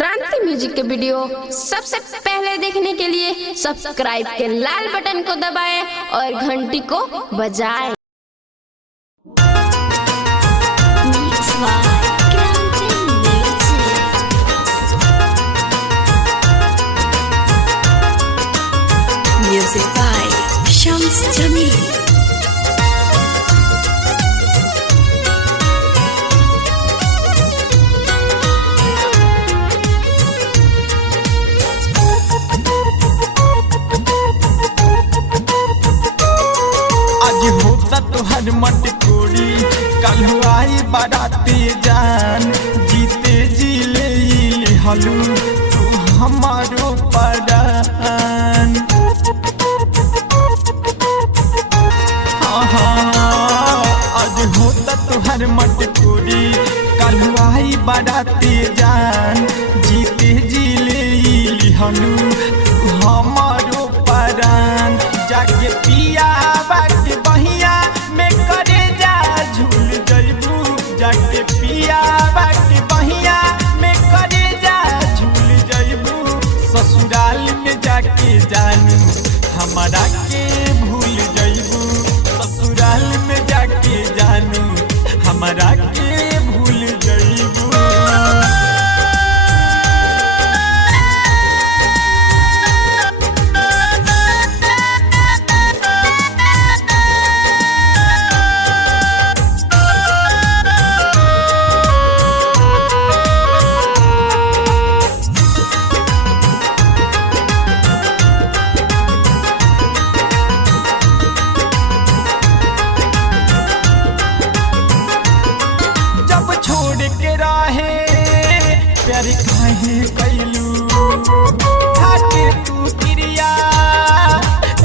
क्रांति म्यूजिक के वीडियो सबसे पहले देखने के लिए सब्सक्राइब के लाल बटन को दबाएं और घंटी को बजाएं। Music by Shams Jamil. आज होता तोहर मटकोरी कल आई बाराती जान जीते जी ले हलू तू हमारो परान। आज होता तोहर मटकोरी कल आई बाराती जान जीते जी ले हलू तू हमारो परान। जाके पिया बाके बहिया में करे जा झूल जइबू, जाके पिया बाके बहिया में करे जा झूल जइबू। ससुराल में जाके जानू हमारा के भूल जइबू, ससुराल में जाके जानू हमारा के भूल जइबू। के राहे प्यार काहे कैलू खाके तू क्रिया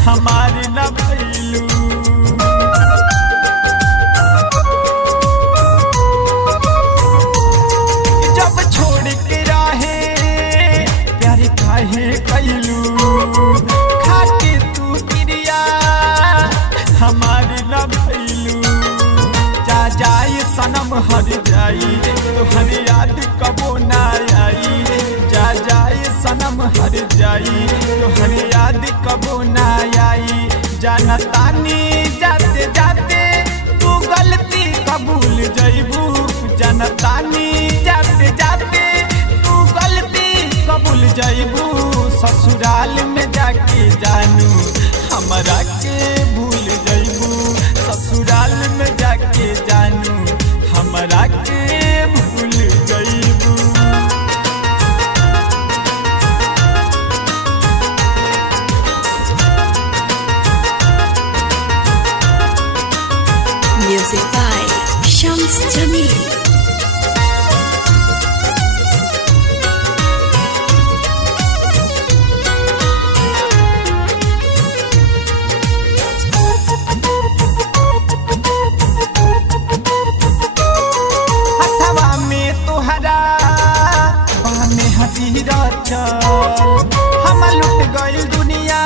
हमारे न भैलू। जब छोड़ के राहे प्यार काहे कैलू खाके तू क्रिया हमारे न भैलू। जा जाए सनम हर जाई तोहर याद कबो ना आई, जा जाए सनम हर जाई तोहर याद कबो ना आई। जाना तानी जाते जाते तू गलती कबूल जइबू, जाना तानी जाते जाते तू गलती कबूल जइबू। ससुराल में जाके जानू हमरा के भूल जइबू, ससुराल में जाके जानू हमरा के भूल जइबू। Music by Shams Jamil. हम लुट गइल दुनिया